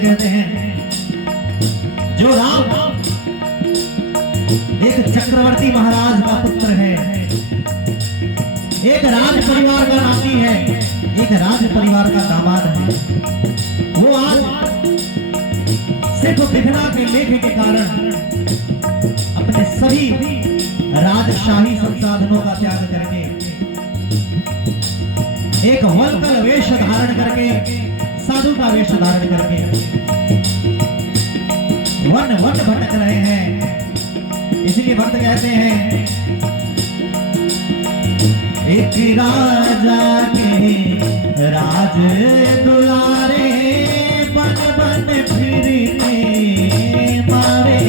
कहते हैं जो राम एक चक्रवर्ती महाराज का पुत्र है, एक राज परिवार का नाती है, एक राज परिवार का दामाद है। वो आज सिर्फ विघ्ना के लेख के कारण अपने सभी राजशाही संसाधनों का त्याग करके एक वल्कल वेश धारण करके, साधु का वेश धारण करके वन वन भटक रहे हैं। इसलिए भक्त कहते हैं, एक राजा के राज दुलारे बन बन फिरते मारे।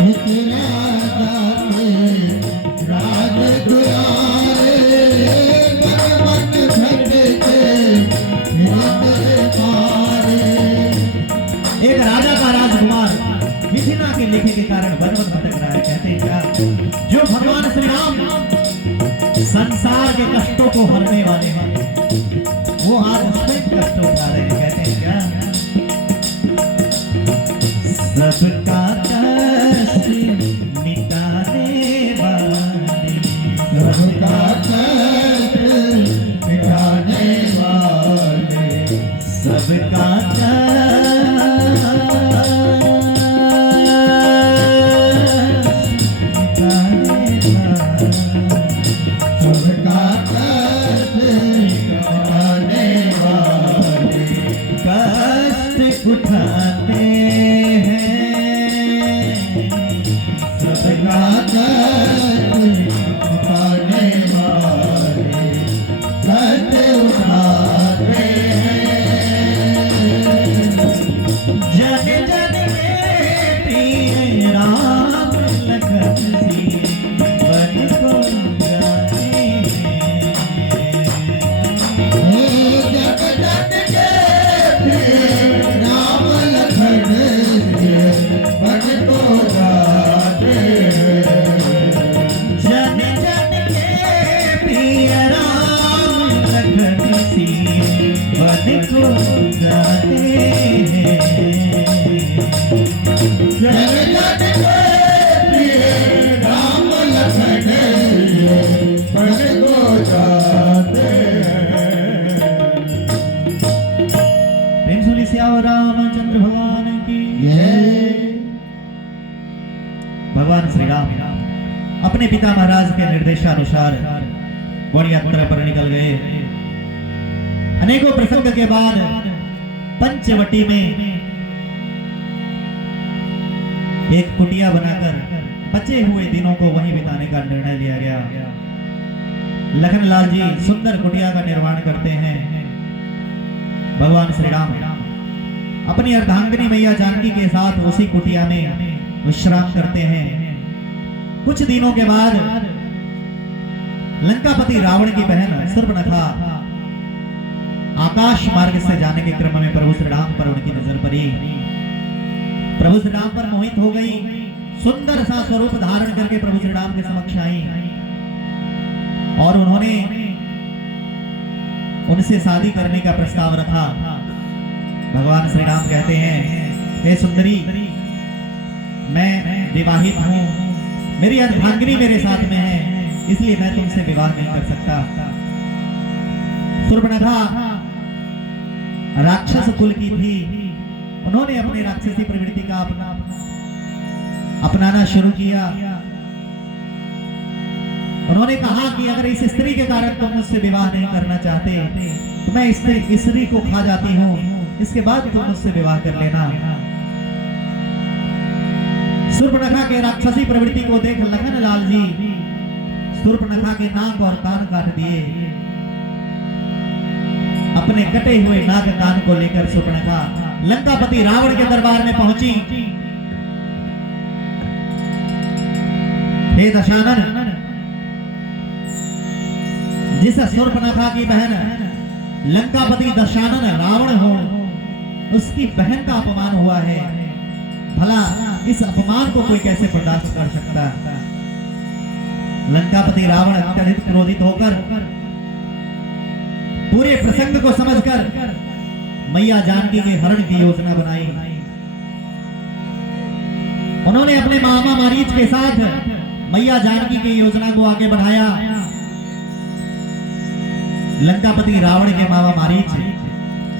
एक राजा के राज दुलारे बन बन फिरते मारे। एक राजा का राजकुमार विधिना के लेखे के कारण वन वन भटक रहा है। कहते हैं क्या, जो भगवान श्री राम संसार के कष्टों को हरने वाले हैं, वो आज स्वयं कष्ट उठा रहे हैं। कहते हैं क्या, सबका कष्ट मिटाने वाले, सबका कष्ट मिटाने वाले, सबका उठाते हैं, सबका कष्ट उठाने वाले कष्ट उठाते हैं। जन जन के प्रिय राम लखन सिंह वन को जाते हैं। जन जन के प्रिय रामचंद्र भगवान की भगवान श्री राम अपने पिता महाराज के निर्देशानुसार वन यात्रा पर निकल गए। अनेकों प्रसंग के बाद पंचवटी में एक कुटिया बनाकर बचे हुए दिनों को वहीं बिताने का निर्णय लिया गया। लखनलाल जी सुंदर कुटिया का निर्माण करते हैं। भगवान श्री राम अपनी अर्धांगिनी मैया जानकी के साथ उसी कुटिया में विश्राम करते हैं। कुछ दिनों के बाद लंकापति रावण की बहन सुर्पनखा आकाश मार्ग से जाने के क्रम में प्रभु श्री राम पर उनकी नजर पड़ी। प्रभु श्री राम पर मोहित हो गई, सुंदर सा स्वरूप धारण करके प्रभु श्री राम के समक्ष आई और उन्होंने उनसे शादी करने का प्रस्ताव रखा। भगवान श्री राम कहते हैं, हे सुंदरी, मैं विवाहित हूं, मेरी अर्धांगिनी मेरे साथ में है, इसलिए मैं तुमसे विवाह नहीं कर सकता। शूर्पणखा राक्षस कुल की थी, उन्होंने अपने राक्षसी प्रवृत्ति का अपनाना शुरू किया। उन्होंने कहा कि अगर इस स्त्री के कारण तुम मुझसे विवाह नहीं करना चाहते तो मैं इस स्त्री को खा जाती हूँ, इसके बाद तुम मुझसे विवाह कर लेना। शूर्पणखा के राक्षसी प्रवृत्ति को देख लखन लाल जी शूर्पणखा के नाक और कान काट दिए। अपने कटे हुए नाक कान को लेकर शूर्पणखा लंकापति रावण के दरबार में पहुंची। हे दशानन, जिस शूर्पणखा की बहन लंकापति दशानन रावण हो, उसकी बहन का अपमान हुआ है, भला इस अपमान को कोई कैसे बर्दाश्त कर सकता। लंकापति रावण अत्यधिक क्रोधित होकर पूरे प्रसंग को समझकर मैया जानकी के हरण की योजना बनाई। उन्होंने अपने मामा मारीच के साथ मैया जानकी की योजना को आगे बढ़ाया। लंकापति रावण के मामा मारीच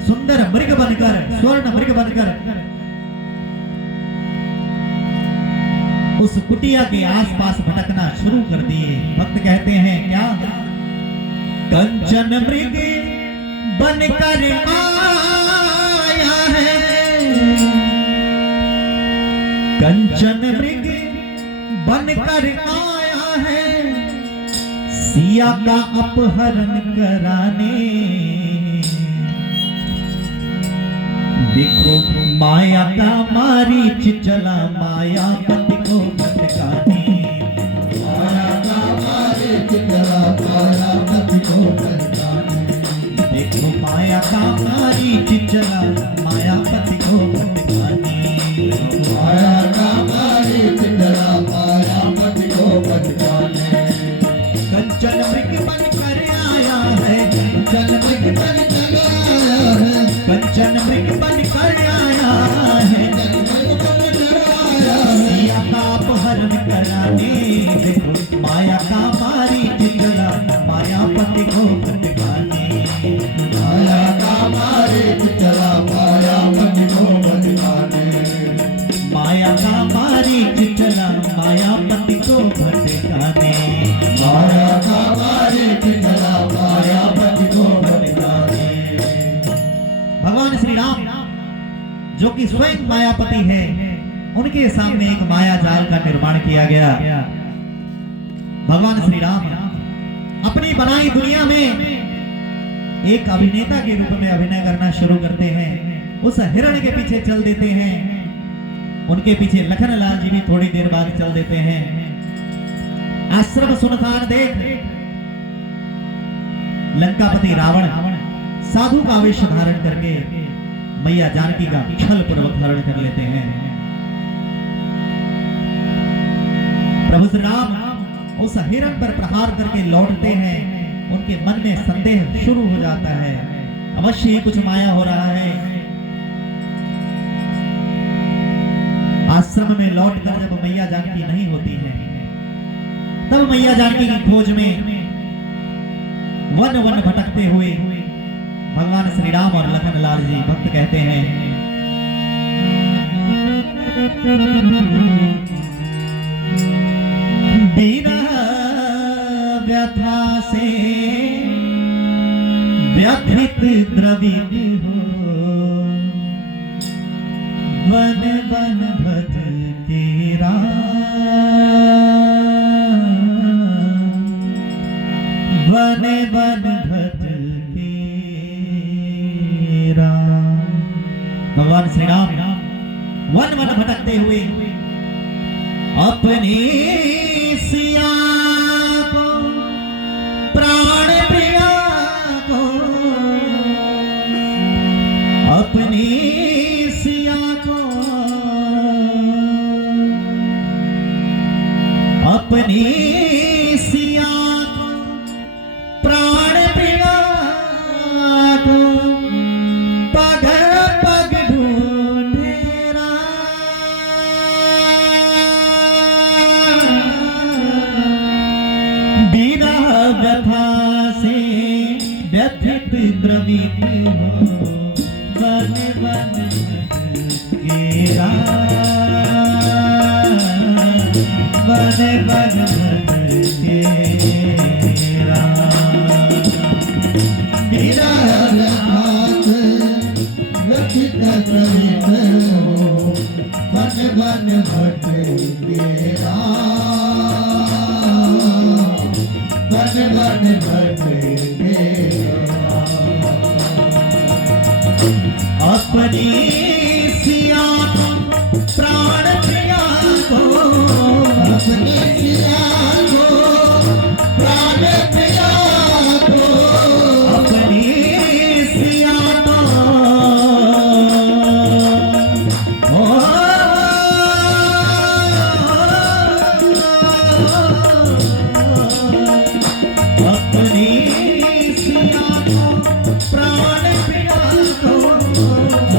सुंदर मृग बनकर, स्वर्ण मृग बनकर उस कुटिया के आसपास भटकना शुरू कर दिए। भक्त कहते हैं क्या, कंचन मृग बनकर आया है, कंचन मृग बनकर आया है, सिया का अपहरण कराने। देखो माया का मारीच चला मायापति को भटकाने, माया का मारीच चला मायापति को भटकाने। देखो माया का मारीच चला मायापति को भटकाने, माया का मारीच चला मायापति को भटकाने। कंचन मृग बनकर आया है, कंचन मृग बनकर आया है, कंचन मृग बनकर आया है, सिया का अपहरण कराने। देखो माया का मारीच चला मायापति को भटकाने, माया का मारीच चला मायापति को भटकाने, माया का मारीच चला मायापति को भटकाने, माया का मारीच चला मायापति को भटकाने। भगवान श्री राम जो कि स्वयं मायापति है, उनके सामने एक माया जाल का निर्माण किया गया। भगवान श्री राम अपनी बनाई दुनिया में एक अभिनेता के रूप में अभिनय करना शुरू करते हैं। उस हिरण के पीछे चल देते हैं, उनके पीछे लखन लाल जी भी थोड़ी देर बाद चल देते हैं। आश्रम सुनसान देख लंकापति रावण साधु का वेश धारण करके मैया जानकी का छल पूर्वक हरण कर लेते हैं। प्रभु श्री राम उस हिरण पर प्रहार करके लौटते हैं। उनके मन में संदेह शुरू हो जाता है, अवश्य ही कुछ माया हो रहा है। आश्रम में लौटकर जब मैया जानकी नहीं होती है, तब मैया जानकी की खोज में वन वन भटकते हुए भगवान श्री राम और लखन लाल जी भक्त कहते हैं, बिना व्यथा से व्यथित द्रवित हो, वन वन भटके वन वन भटके राम। भगवान श्री राम वन वन भटकते हुए अपनी सिया को, प्राण प्रिया को अपनी सिया को अपनी सिया को प्राण प्रिया को पग पग ढूंढे बिरह व्यथा से व्यथित द्रवित हो बन बन गेरा बन बन गेरा मेरा हाथ व्यथित द्रवित हो बन बन गेरा बन बन गेरा अपनी सिया को प्राण प्रिया को अपनी सिया को प्राण प्रिया को अपनी सिया को अपनी सिया को प्राण प्रिया को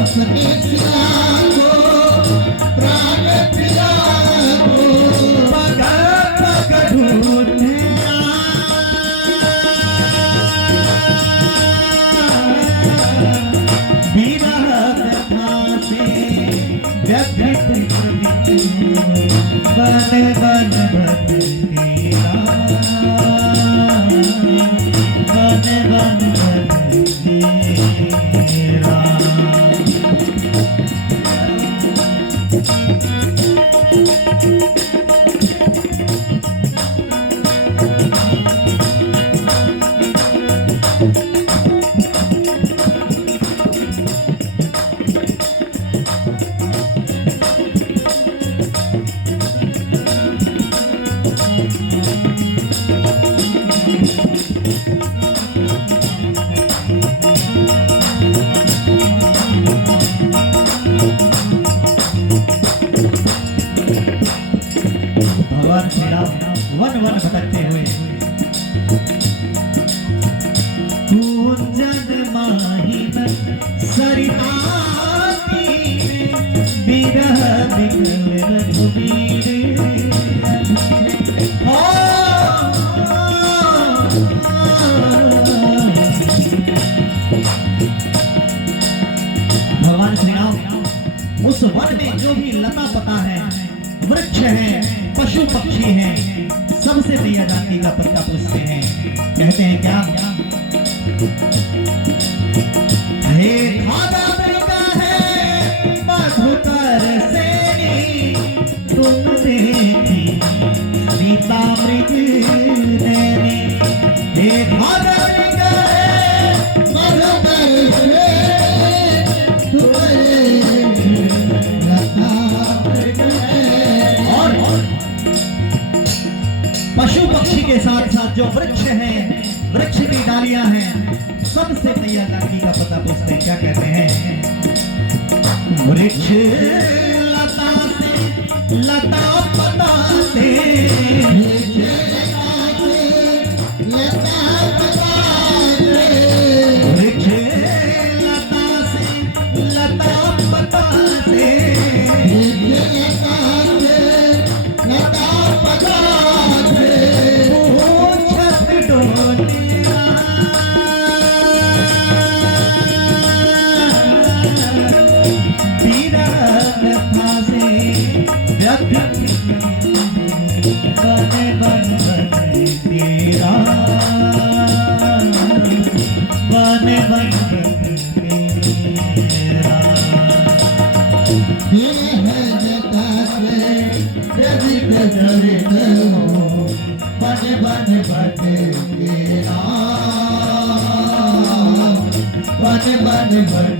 अपनी सिया को प्राण प्रिया को पग पग ढूंढे बिरह व्यथा से व्यथित बन बन भटकेरा बन बन भटकेरा भगवान श्री राम वन वन भटकते हुए कुंजन माहिन सरिता तीरे बिरह बिकल रघुवीर भगवान श्री राम उस वन में जो भी लता पता है, वृक्ष है, पशु पक्षी हैं, सबसे मैया जानकी का पता पूछते हैं। कहते हैं क्या? हे खादा मिलता है मधुकर सेनी, तुम देखी सीता मृग नैनी। हे खादा मिलता है मधुकर सेनी, तुम देखी लता मृग नैनी। और पशु पक्षी के साथ साथ जो वृक्ष हैं, वृक्ष की डालियां हैं, सबसे मैया जानकी का पता पूछते हैं। क्या कहते हैं? वृक्ष लता से लता पता से वृक्ष लता पता से वृक्ष लता से लता पता से लता पता से पूछत डोलिया बिरह व्यथा से व्यथित बन बन तेरा बन बन तेरा। ये है जता से व्यथित द्रवित हो बन बन तेरा बन बन